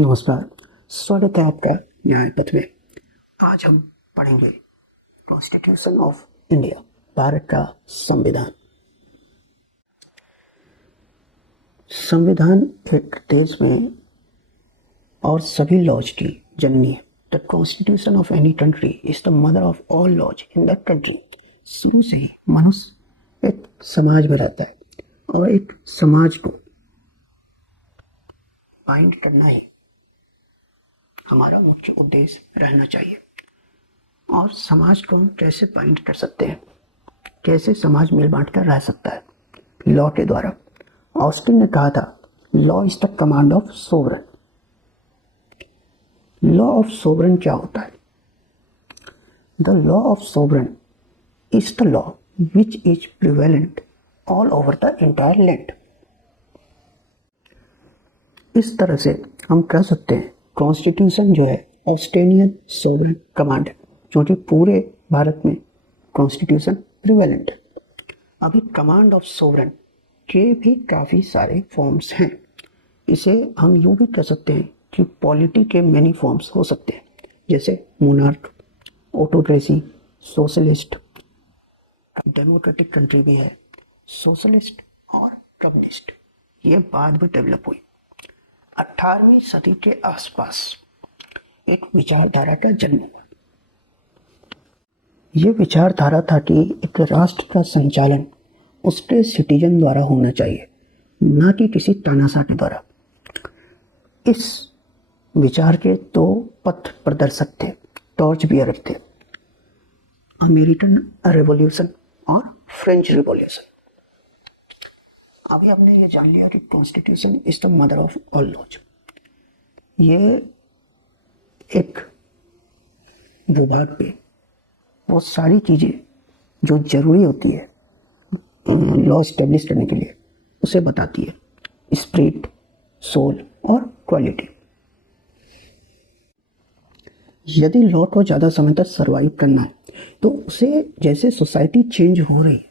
नमस्कार। स्वागत है आपका न्याय पथ में। आज हम पढ़ेंगे कॉन्स्टिट्यूशन ऑफ इंडिया, भारत का संविधान। संविधान एक देश में और सभी लॉज की जननी है। The constitution of any country is the mother of all laws in that country. शुरू से ही मनुष्य एक समाज में रहता है और एक समाज को बाइंड करना ही हमारा मुख्य उद्देश्य रहना चाहिए। और समाज को हम कैसे बाइंड कर सकते हैं, कैसे समाज मिल बांट कर रह सकता है? लॉ के द्वारा। ऑस्टिन ने कहा था, law is the command of sovereign. Law of sovereign क्या होता है? The law of sovereign is the law which is prevalent all over the entire land. इस तरह से हम कह सकते हैं कॉन्स्टिट्यूशन जो है ऑस्ट्रेलियन सोवरन कमांड है, जो कि पूरे भारत में कॉन्स्टिट्यूशन प्रिवेलेंट है। अभी कमांड ऑफ सोवरन के भी काफ़ी सारे फॉर्म्स हैं। इसे हम यूँ भी कह सकते हैं कि पॉलिटी के मैनी फॉर्म्स हो सकते हैं, जैसे monarch, autocracy, socialist, democratic country भी है, सोशलिस्ट और कम्युनिस्ट। ये बाद में डेवलप हुई। 18वीं सदी के आसपास एक विचारधारा का जन्म हुआ। ये विचारधारा था कि एक राष्ट्र का संचालन उसके सिटीजन द्वारा होना चाहिए, ना कि किसी तानाशाह के द्वारा। इस विचार के दो पथ प्रदर्शक थे, टॉर्च बियरर थे, अमेरिकन रेवोल्यूशन और फ्रेंच रिवॉल्यूशन। अभी हमने ये जान लिया कि constitution is the mother of all laws. ये एक विभाग पे वो सारी चीज़ें जो जरूरी होती है लॉ एस्टेब्लिश करने के लिए, उसे बताती है। स्पिरिट, सोल और क्वालिटी। यदि लॉ को ज़्यादा समय तक सर्वाइव करना है तो उसे, जैसे सोसाइटी चेंज हो रही है,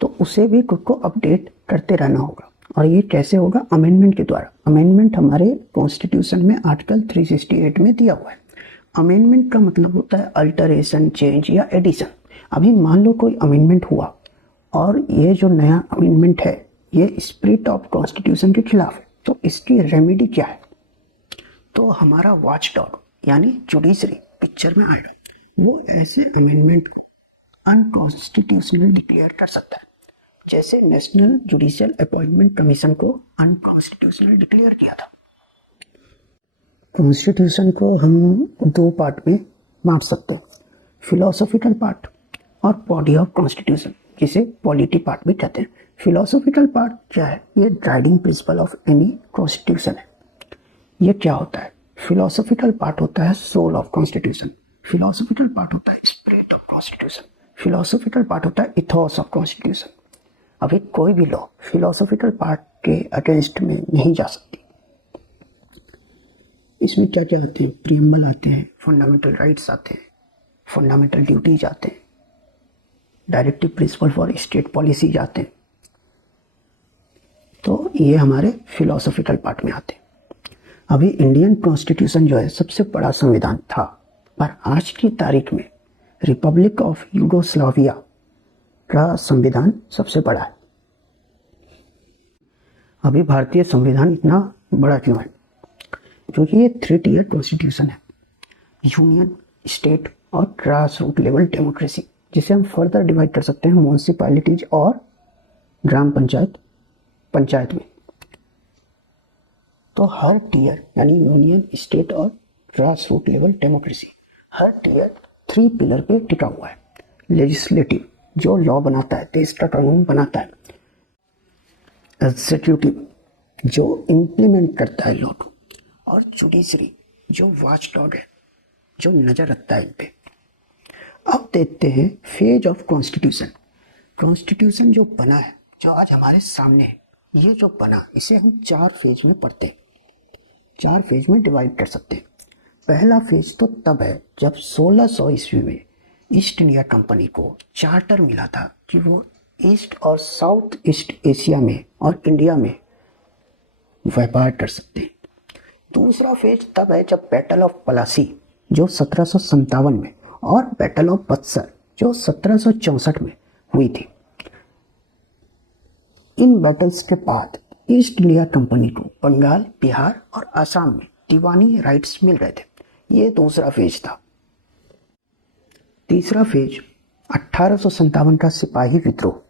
तो उसे भी खुद को अपडेट करते रहना होगा। और ये कैसे होगा? अमेंडमेंट के द्वारा। अमेंडमेंट हमारे कॉन्स्टिट्यूशन में आर्टिकल 368 में दिया हुआ है। अमेंडमेंट का मतलब होता है अल्टरेशन, चेंज या एडिशन। अभी मान लो कोई अमेंडमेंट हुआ और ये जो नया अमेंडमेंट है ये स्पिरिट ऑफ कॉन्स्टिट्यूशन के खिलाफ है, तो इसकी रेमेडी क्या है? तो हमारा वॉच डॉग यानी जुडिशरी पिक्चर में आएगा। वो ऐसे अमेंडमेंट को अनकॉन्स्टिट्यूशनल डिक्लेयर कर सकता है, जैसे नेशनल जुडिशियल अपॉइंटमेंट कमीशन को अनकॉन्स्टिट्यूशनल डिक्लेयर किया था। कॉन्स्टिट्यूशन को हम दो पार्ट में बांट सकते हैं, फिलोसॉफिकल पार्ट और बॉडी ऑफ कॉन्स्टिट्यूशन, जिसे पॉलिटी पार्ट भी कहते हैं। फिलोसॉफिकल पार्ट क्या है? ये guiding principle of any constitution है। ये क्या होता है? फिलोसॉफिकल पार्ट होता है soul of constitution, philosophical part होता है spirit of constitution, philosophical part होता है इथोस ऑफ कॉन्स्टिट्यूशन। अभी कोई भी लॉ फिलोसॉफिकल पार्ट के अगेंस्ट में नहीं जा सकती। इसमें क्या क्या आते हैं? प्रीएम्बल आते हैं, फंडामेंटल राइट्स आते हैं, फंडामेंटल ड्यूटीज आते हैं, directive principle for state policies आते हैं। तो ये हमारे फिलोसॉफिकल पार्ट में आते हैं। अभी इंडियन कॉन्स्टिट्यूशन जो है सबसे बड़ा संविधान था, पर आज की तारीख में रिपब्लिक ऑफ यूगोस्लाविया का संविधान सबसे बड़ा है। अभी भारतीय संविधान इतना बड़ा क्यों है? क्योंकि ये 3 टियर कॉन्स्टिट्यूशन है, यूनियन, स्टेट और ग्रास रूट लेवल डेमोक्रेसी, जिसे हम फर्दर डिवाइड कर सकते हैं म्यूनिसिपैलिटीज और ग्राम पंचायत, पंचायत में। तो हर टियर यानी यूनियन, स्टेट और ग्रास रूट लेवल डेमोक्रेसी, हर टियर 3 पिलर पे टिका हुआ है। लेजिस्लेटिव, जो लॉ बनाता है, देश का कानून बनाता है। एग्जीक्यूटिव, जो इम्प्लीमेंट करता है लॉ को। और जुडिशरी, जो वॉच डॉग है, जो नजर रखता है इन पे। अब देखते हैं फेज ऑफ कॉन्स्टिट्यूशन। कॉन्स्टिट्यूशन जो बना है, जो आज हमारे सामने है, ये जो बना, इसे हम 4 फेज में पढ़ते हैं, 4 फेज में डिवाइड कर सकते हैं। पहला फेज तो तब है जब 1600 ईस्वी में ईस्ट इंडिया कंपनी को चार्टर मिला था कि वो ईस्ट और साउथ ईस्ट एशिया में और इंडिया में व्यापार कर सकते हैं। दूसरा फेज तब है जब बैटल ऑफ पलासी जो 1757 में और बैटल ऑफ बक्सर जो 1764 में हुई थी। इन बैटल्स के बाद ईस्ट इंडिया कंपनी को बंगाल, बिहार और असम में दीवानी राइट्स मिल रहे थे। ये दूसरा फेज था। तीसरा फेज 1857 का सिपाही विद्रोह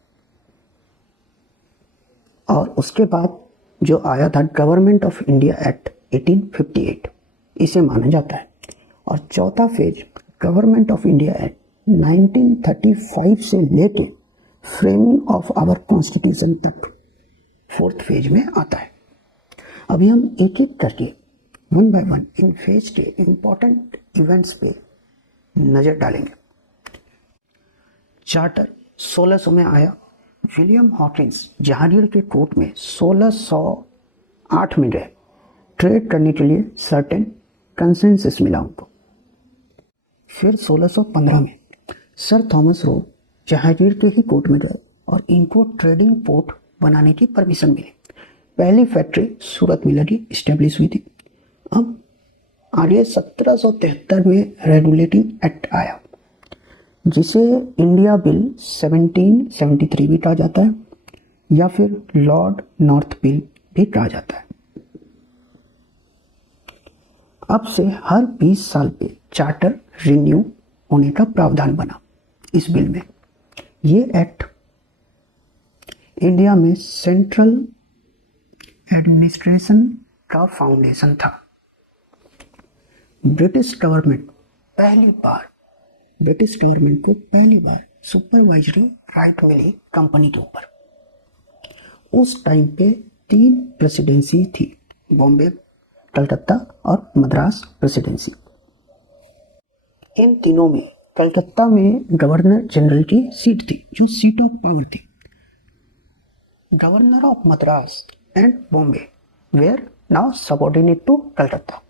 और उसके बाद जो आया था गवर्नमेंट ऑफ इंडिया एक्ट 1858, इसे माना जाता है। और चौथा phase government of India act 1935 से लेके फ्रेमिंग ऑफ आवर कॉन्स्टिट्यूशन तक फोर्थ फेज में आता है। अभी हम एक एक करके one by one in phase के इंपॉर्टेंट इवेंट्स पे नजर डालेंगे। चार्टर 1600 में आया। विलियम हॉकिंस जहांगीर के कोर्ट में 1608 में गए। ट्रेड करने के लिए सर्टेन कंसेंसस मिला उनको। फिर 1615 में सर थॉमस रो जहांगीर के ही कोर्ट में गए और इनको ट्रेडिंग पोर्ट बनाने की परमिशन मिली। पहली फैक्ट्री सूरत में लगी, इस्टेब्लिश हुई थी। अब आगे 1773 में रेगुलेटिंग एक्ट आया जिसे इंडिया बिल 1773 भी कहा जाता है या फिर लॉर्ड नॉर्थ बिल भी कहा जाता है। अब से हर 20 साल पे चार्टर रिन्यू होने का प्रावधान बना इस बिल में। ये एक्ट इंडिया में सेंट्रल एडमिनिस्ट्रेशन का फाउंडेशन था। ब्रिटिश गवर्नमेंट को पहली बार सुपरवाइजरी राइट मिली कंपनी के ऊपर। उस टाइम पे 3 प्रेसिडेंसी थी, बॉम्बे, कलकत्ता और मद्रास प्रेसिडेंसी। इन तीनों में कलकत्ता में गवर्नर जनरल की सीट थी जो सीट ऑफ पावर थी। Governor of Madras and Bombay were now subordinate to Calcutta.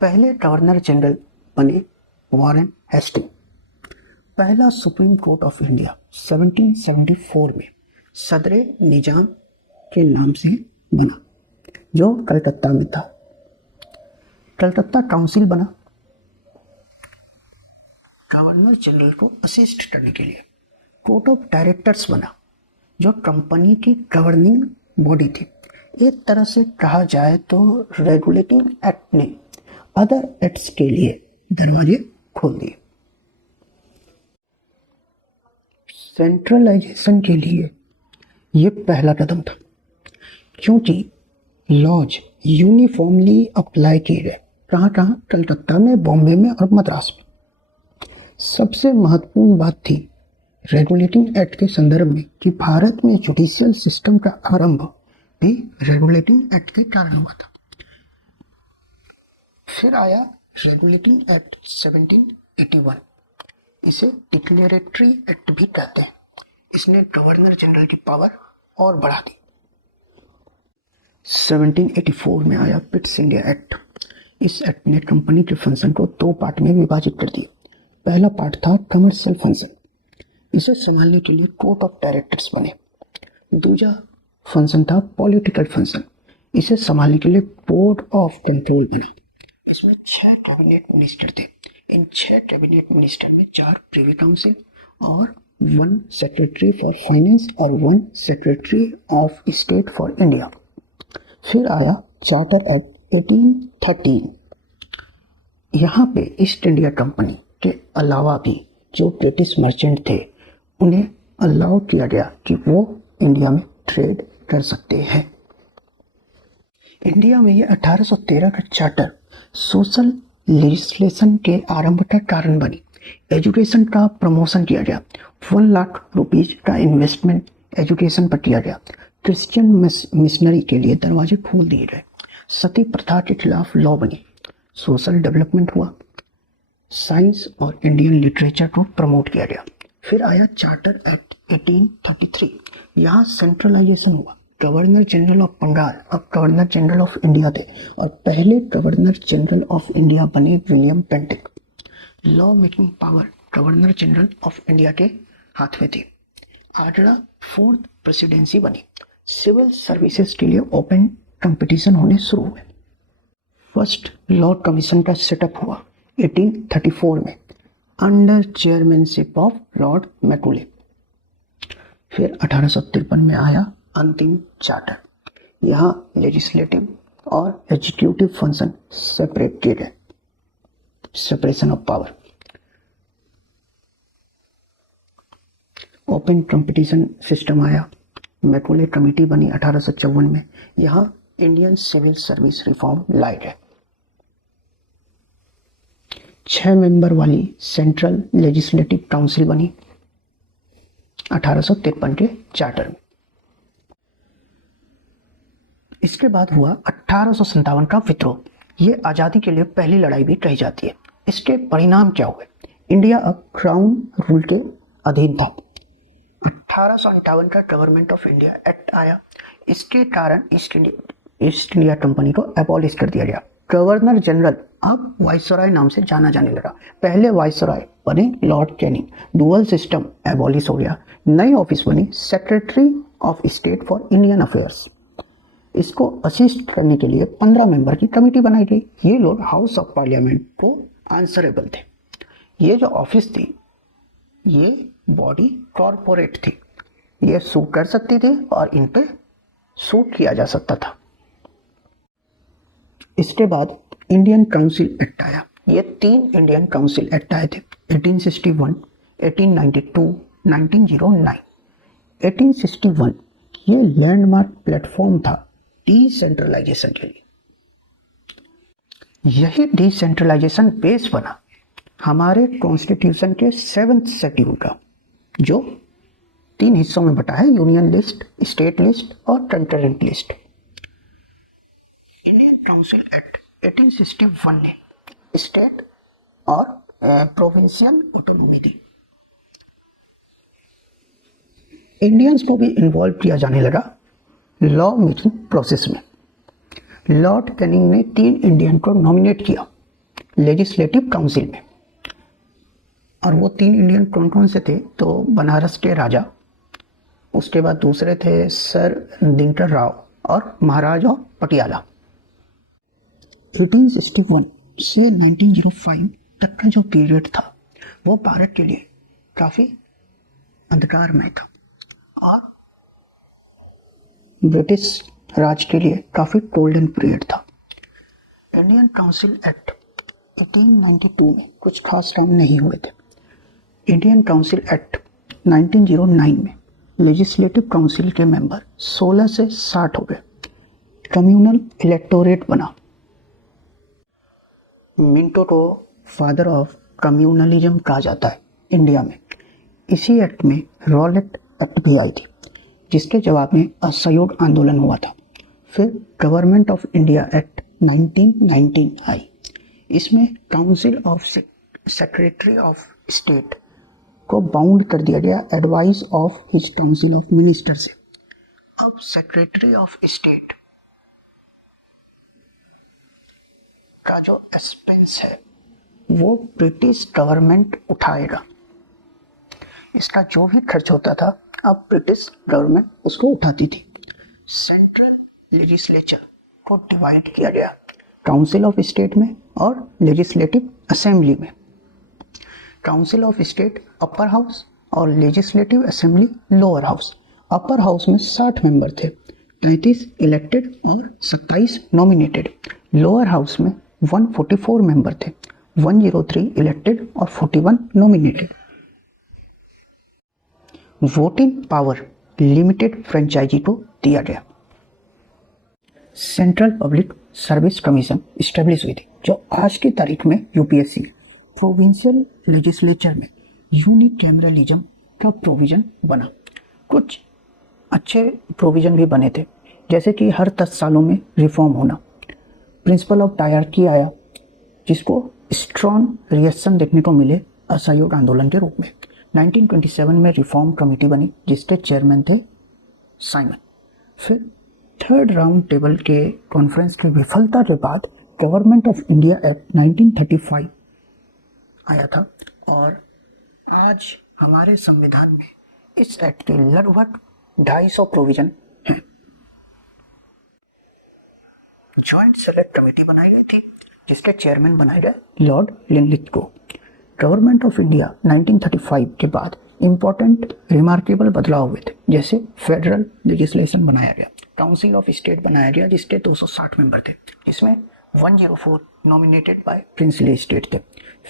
पहले गवर्नर जनरल बने वॉरेन हेस्टिंग। पहला सुप्रीम कोर्ट ऑफ इंडिया 1774 में सदरे निजाम के नाम से बना जो कलकत्ता में था। कलकत्ता काउंसिल बना गवर्नर जनरल को असिस्ट करने के लिए। कोर्ट ऑफ डायरेक्टर्स बना जो कंपनी की गवर्निंग बॉडी थी। एक तरह से कहा जाए तो रेगुलेटिंग एक्ट ने अदर एक्ट्स के लिए दरवाजे खोल दिए। सेंट्रलाइजेशन के लिए यह पहला कदम था क्योंकि लॉज यूनिफॉर्मली अप्लाई किए गए। कहाँ कहाँ? कलकत्ता में, बॉम्बे में और मद्रास में। सबसे महत्वपूर्ण बात थी रेगुलेटिंग एक्ट के संदर्भ में कि भारत में जुडिशियल सिस्टम का आरंभ भी रेगुलेटिंग एक्ट के कारण हुआ था। फिर आया रेगुलेटिंग एक्ट 1781। इसे डिक्लेरेटरी एक्ट भी कहते हैं। इसने गवर्नर जनरल की पावर और बढ़ा दी। 1784 में आया पिट्स इंडिया एक्ट। इस एक्ट ने कंपनी के फंक्शन को 2 पार्ट में विभाजित कर दिया। पहला पार्ट था कमर्शियल फंक्शन, इसे संभालने के लिए कोर्ट ऑफ डायरेक्टर्स बने। दूसरा फंक्शन था पॉलिटिकल फंक्शन, इसे संभालने के लिए बोर्ड ऑफ कंट्रोल बना। इसमें 6 कैबिनेट मिनिस्टर थे। इन 6 कैबिनेट मिनिस्टर में 4 प्रिवी काउंसिल और 1 सेक्रेटरी फॉर फाइनेंस और 1 secretary of state for India. फिर आया चार्टर एक्ट 1813। यहाँ पे ईस्ट इंडिया कंपनी के अलावा भी जो ब्रिटिश मर्चेंट थे उन्हें अलाउ किया गया कि वो इंडिया में ट्रेड कर सकते हैं। इंडिया में ये 1813 का चार्टर सोशल लेजिस्लेशन के आरंभ का कारण बनी। एजुकेशन का प्रमोशन किया गया। 1 लाख रुपीज का इन्वेस्टमेंट एजुकेशन पर किया गया। क्रिश्चियन मिशनरी के लिए दरवाजे खोल दिए गए। सती प्रथा के खिलाफ लॉ बनी। सोशल डेवलपमेंट हुआ। साइंस और इंडियन लिटरेचर को प्रमोट किया गया। फिर आया चार्टर एक्ट 1833। यहाँ सेंट्रलाइजेशन हुआ। गवर्नर जनरल ऑफ बंगाल अब गवर्नर जनरल ऑफ इंडिया थे और पहले गवर्नर जनरल ऑफ इंडिया बने William Bentinck. Law making power governor general of India के हाथ में थी। आगरा 4th प्रेसिडेंसी बनी। सिविल सर्विसेज के लिए ओपन कंपटीशन होने शुरू हुए। फर्स्ट लॉर्ड कमीशन का सेटअप हुआ 1834 में under chairmanship of lord Macaulay. फिर 1853 में आया अंतिम चार्टर। यहाँ लेजिस्लेटिव और एग्जीक्यूटिव फंक्शन सेपरेट किए गए, separation of power. Open competition system आया, मैकूले कमेटी बनी 1854 में। यहाँ इंडियन सिविल सर्विस रिफॉर्म लाई गए। 6 मेंबर वाली सेंट्रल लेजिस्लेटिव काउंसिल बनी 1853 के चार्टर में। इसके बाद हुआ 1857 का विद्रोह। ये आज़ादी के लिए पहली लड़ाई भी कही जाती है। इसके परिणाम क्या हुए? इंडिया अब क्राउन रूल के अधीन था। 1858 का गवर्नमेंट ऑफ इंडिया एक्ट आया। इसके कारण ईस्ट इंडिया कंपनी को एबॉलिश कर दिया गया। गवर्नर जनरल अब वाइसरॉय नाम से जाना जाने लगा। पहले वाइसरॉय बने Lord Canning. Dual system abolish हो गया। नई ऑफिस बनी secretary of state for Indian affairs. इसको असिस्ट करने के लिए 15 मेंबर की कमेटी बनाई गई। ये लोग हाउस ऑफ पार्लियामेंट को आंसरेबल थे। ये जो ऑफिस थी ये बॉडी कॉरपोरेट थी। ये सू कर सकती थी और इन पे सूट किया जा सकता था। इसके बाद इंडियन काउंसिल एक्ट आया। ये 3 इंडियन काउंसिल एक्ट आए थे 1861, 1892, 1909। 1861 ये लैंडमार्क प्लेटफॉर्म था डिसेंट्रलाइजेशन के लिए। यही डिसेंट्रलाइजेशन बेस बना हमारे कॉन्स्टिट्यूशन के 7th शेड्यूल का, जो 3 हिस्सों में बटा है, यूनियन लिस्ट, स्टेट लिस्ट और concurrent list. Indian council act 1861 ने स्टेट और प्रोविंशियल ऑटोनॉमी दी। इंडियंस को भी इन्वॉल्व किया जाने लगा लॉ मेकिंग प्रोसेस में। लॉर्ड कैनिंग ने 3 इंडियन को नॉमिनेट किया लेजिस्लेटिव काउंसिल में। और वो 3 इंडियन कौन कौन से थे? तो बनारस के राजा, उसके बाद दूसरे थे सर दिनकर राव और महाराज ऑफ पटियाला। 1861 से 1905 तक का जो पीरियड था वो भारत के लिए काफ़ी अंधकारमय था और ब्रिटिश राज के लिए काफ़ी गोल्डन पीरियड था। इंडियन काउंसिल एक्ट 1892 में कुछ खास काम नहीं हुए थे। इंडियन काउंसिल एक्ट 1909 में लेजिस्लेटिव काउंसिल के मेंबर 16 से 60 हो गए। कम्युनल इलेक्टोरेट बना। मिंटो को फादर ऑफ कम्युनलिज्म कहा जाता है इंडिया में। इसी एक्ट में रॉलेट एक्ट भी आई थी, जिसके जवाब में असहयोग आंदोलन हुआ था। फिर गवर्नमेंट ऑफ इंडिया एक्ट 1919 आई। इसमें council of secretary of state को बाउंड कर दिया गया advice of his council of minister से। अब सेक्रेटरी ऑफ स्टेट का जो एक्सपेंस है वो ब्रिटिश गवर्नमेंट उठाएगा। इसका जो भी खर्च होता था अब ब्रिटिश गवर्नमेंट उसको उठाती थी। सेंट्रल लेजिस्लेचर को डिवाइड किया गया काउंसिल ऑफ स्टेट में और लेजिस्लेटिव असेंबली में। Council of state upper house और legislative assembly lower house. Upper house में 60 मेंबर थे, 33 इलेक्टेड और 27 नॉमिनेटेड। लोअर हाउस में 144 मेंबर थे, 103 इलेक्टेड और 41 nominated. Voting power limited franchise को दिया गया। Central public service commission establish हुई थी, जो आज की तारीख में यूपीएससी। प्रोविंशियल लेजिस्लेचर में यूनिकैमरलिज्म का प्रोविजन बना। कुछ अच्छे प्रोविजन भी बने थे, जैसे कि हर 10 सालों में रिफॉर्म होना। प्रिंसिपल ऑफ डायरकी आया, जिसको स्ट्रॉन्ग रिएक्शन देखने को मिले असहयोग आंदोलन के रूप में। 1927 में रिफॉर्म कमेटी बनी, जिसके चेयरमैन थे साइमन। फिर 3rd राउंड टेबल के कॉन्फ्रेंस की विफलता के बाद गवर्नमेंट ऑफ इंडिया एक्ट 1935 आया था और आज हमारे संविधान में इस एक्ट के लगभग 250 प्रोविजन हैं। जॉइंट सेलेक्ट कमेटी बनाई गई थी जिसके चेयरमैन बनाए गए लॉर्ड लिनलिथ को। गवर्नमेंट ऑफ इंडिया 1935 के बाद इंपॉर्टेंट रिमार्केबल बदलाव हुए थे, जैसे फेडरल लेजिस्लेशन बनाया गया, काउंसिल ऑफ स्टेट बनाया गया जिसके 260 मेंबर थे, जिसमें 104 नॉमिनेटेड बाय प्रिंसली स्टेट थे।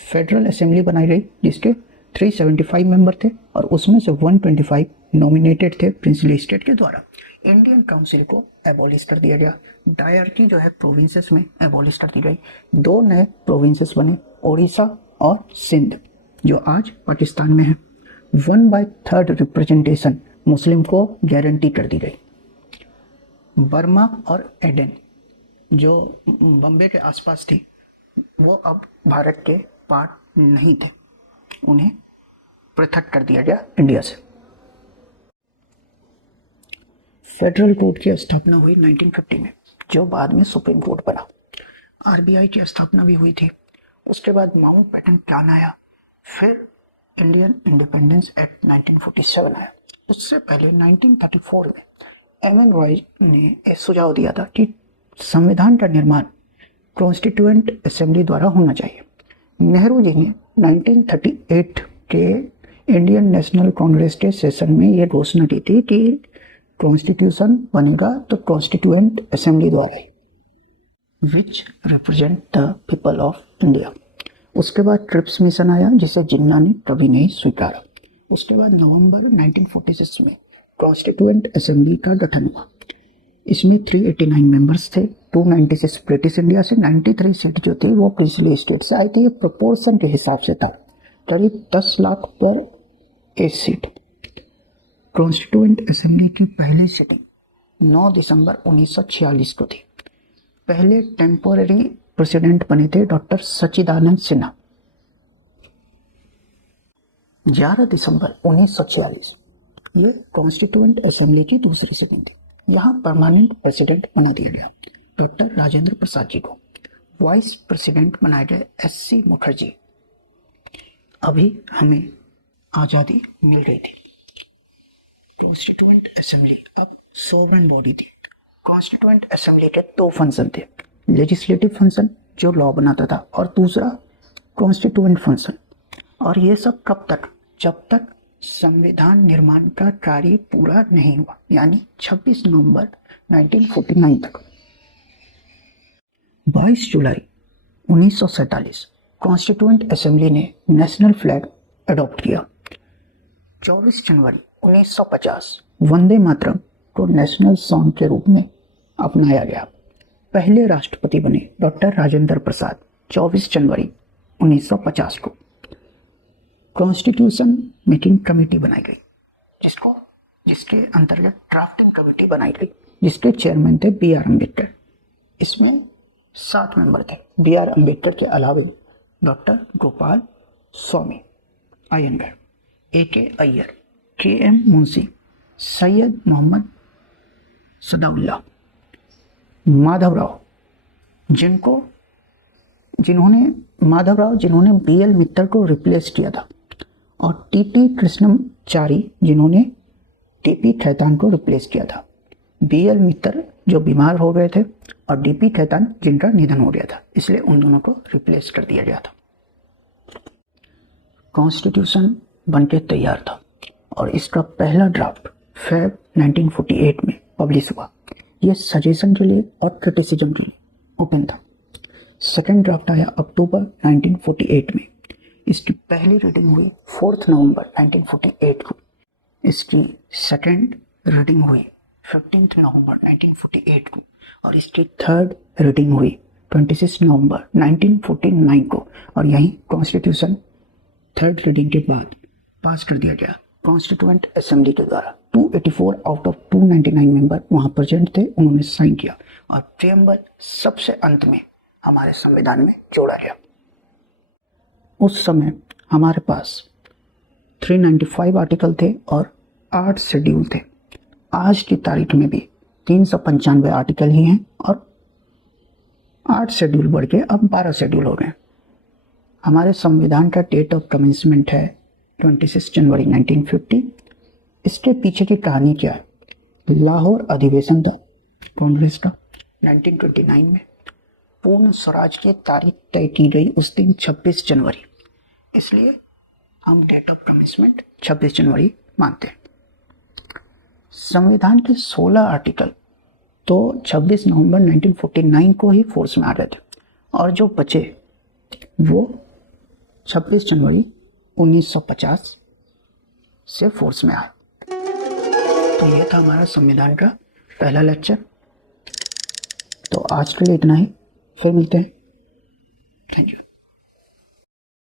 फेडरल असेंबली बनाई गई जिसके 375 मेंबर थे और उसमें से 125 नॉमिनेटेड थे प्रिंसली स्टेट के द्वारा। इंडियन काउंसिल को एबॉलिश कर दिया गया। डायरकी जो है प्रोविंसेस में एबॉलिश कर दी गई। 2 नए प्रोविंसेस बने, ओडिशा और सिंध, जो आज पाकिस्तान में है। 1/3 रिप्रेजेंटेशन मुस्लिम को गारंटी कर दी गई। बर्मा और एडेन जो बम्बे के आसपास थी वो अब भारत के पार्ट नहीं थे, उन्हें पृथक कर दिया गया इंडिया से। फेडरल कोर्ट की स्थापना हुई 1950 में, जो बाद में सुप्रीम कोर्ट बना। आरबीआई की स्थापना भी हुई थी। उसके बाद माउंटबेटन प्लान आया, फिर इंडियन इंडिपेंडेंस एक्ट 1947 आया। उससे पहले 1934 में एमएन रॉय ने एक सुझाव दिया था कि संविधान का निर्माण कॉन्स्टिट्यूएंट असेंबली द्वारा होना चाहिए। नेहरू जी ने 1938 के इंडियन नेशनल कांग्रेस के सेशन में यह घोषणा की थी कि कॉन्स्टिट्यूशन बनेगा तो कॉन्स्टिट्यूएंट असेंबली द्वारा ही, which represent the people of India. उसके बाद ट्रिप्स मिशन आया जिसे जिन्ना ने कभी नहीं स्वीकारा। उसके बाद नवंबर 1946 में कॉन्स्टिट्यूएंट असेंबली का गठन हुआ। इसमें 389 मेंबर्स थे, 296 ब्रिटिश इंडिया से, 93 सीट जो थी वो प्रिंसली स्टेट से आई थी। प्रोपोर्शन के हिसाब से था, करीब 10 लाख पर 1 सीट। कॉन्स्टिट्यूएंट असेंबली की पहली सिटिंग 9 दिसंबर 1946 को थी। पहले टेम्पोररी प्रेसिडेंट बने थे डॉक्टर सच्चिदानंद सिन्हा। 11 दिसंबर 1946 ये कॉन्स्टिट्यूएंट असेंबली की दूसरी सिटिंग थी। यहाँ परमानेंट प्रेसिडेंट बना दिया गया डॉक्टर राजेंद्र प्रसाद जी को। वाइस प्रेसिडेंट बनाए गए एससी मुखर्जी। अभी हमें आज़ादी मिल गई थी। कॉन्स्टिट्यूएंट असेंबली अब सोवरेन बॉडी थी। कॉन्स्टिट्यूएंट असेंबली के 2 फंक्शन थे, लेजिस्लेटिव फंक्शन जो लॉ बनाता था और दूसरा कॉन्स्टिट्यूएंट फंक्शन। और ये सब कब तक? जब तक संविधान निर्माण का कार्य पूरा नहीं हुआ, यानी 26 नवंबर 1949 तक। 22 जुलाई 1947 कॉन्स्टिट्यूएंट असेंबली ने नेशनल फ्लैग अडॉप्ट किया। 24 जनवरी 1950 वंदे मातरम को नेशनल सॉन्ग के रूप में अपनाया गया। पहले राष्ट्रपति बने डॉक्टर राजेंद्र प्रसाद 24 जनवरी 1950 को। कॉन्स्टिट्यूशन मेकिंग कमेटी बनाई गई जिसके अंतर्गत ड्राफ्टिंग कमेटी बनाई गई जिसके चेयरमैन थे बी आर अम्बेडकर। इसमें 7 मेंबर थे। बी आर अम्बेडकर के अलावा डॉक्टर गोपाल स्वामी अयंगर, ए के अय्यर, के एम मुंशी, सैयद मोहम्मद सदाउल्ला, माधवराव जिन्होंने बी एल मित्तल को रिप्लेस किया था, और टीटी कृष्णमचारी जिन्होंने टीपी खैतान को रिप्लेस किया था। बी एल मित्तल जो बीमार हो गए थे और डीपी खैतान जिनका निधन हो गया था, इसलिए उन दोनों को रिप्लेस कर दिया गया था। कॉन्स्टिट्यूशन बनके तैयार था और इसका पहला ड्राफ्ट फेब 1948 में पब्लिश हुआ। यह सजेशन के लिए और क्रिटिसिज्म के लिए ओपन था। सेकेंड ड्राफ्ट आया अक्टूबर 1948 में। इसकी पहली रीडिंग हुई 4 नवंबर 1948 को। इसकी सेकेंड रीडिंग हुई 15 नवंबर 1948 को और इसकी थर्ड रीडिंग हुई 26 नवंबर 1949 को। और यही कॉन्स्टिट्यूशन थर्ड रीडिंग के बाद पास कर दिया गया कॉन्स्टिट्यूएंट असेंबली के द्वारा। 284 आउट ऑफ 299 मेंबर वहां प्रेजेंट थे, उन्होंने साइन किया और प्रियम्बल सबसे अंत में हमारे संविधान में जोड़ा गया। उस समय हमारे पास 395 आर्टिकल थे और 8 शेड्यूल थे। आज की तारीख में भी 395 आर्टिकल ही हैं और 8 शेड्यूल बढ़ के अब 12 शेड्यूल हो गए। हमारे संविधान का डेट ऑफ कमेंसमेंट है 26 जनवरी 1950। इसके पीछे की कहानी क्या है? लाहौर अधिवेशन था कांग्रेस का, 1929 में पूर्ण स्वराज की तारीख तय की गई उस दिन 26 जनवरी, इसलिए हम डेट ऑफ प्रमिसमेंट 26 जनवरी मानते हैं। संविधान के 16 आर्टिकल तो 26 नवंबर 1949 को ही फोर्स में आ गए थे और जो बचे वो 26 जनवरी 1950 से फोर्स में आए। तो ये था हमारा संविधान का पहला लेक्चर। तो आज के लिए इतना ही, फिर मिलते हैं। Thank you.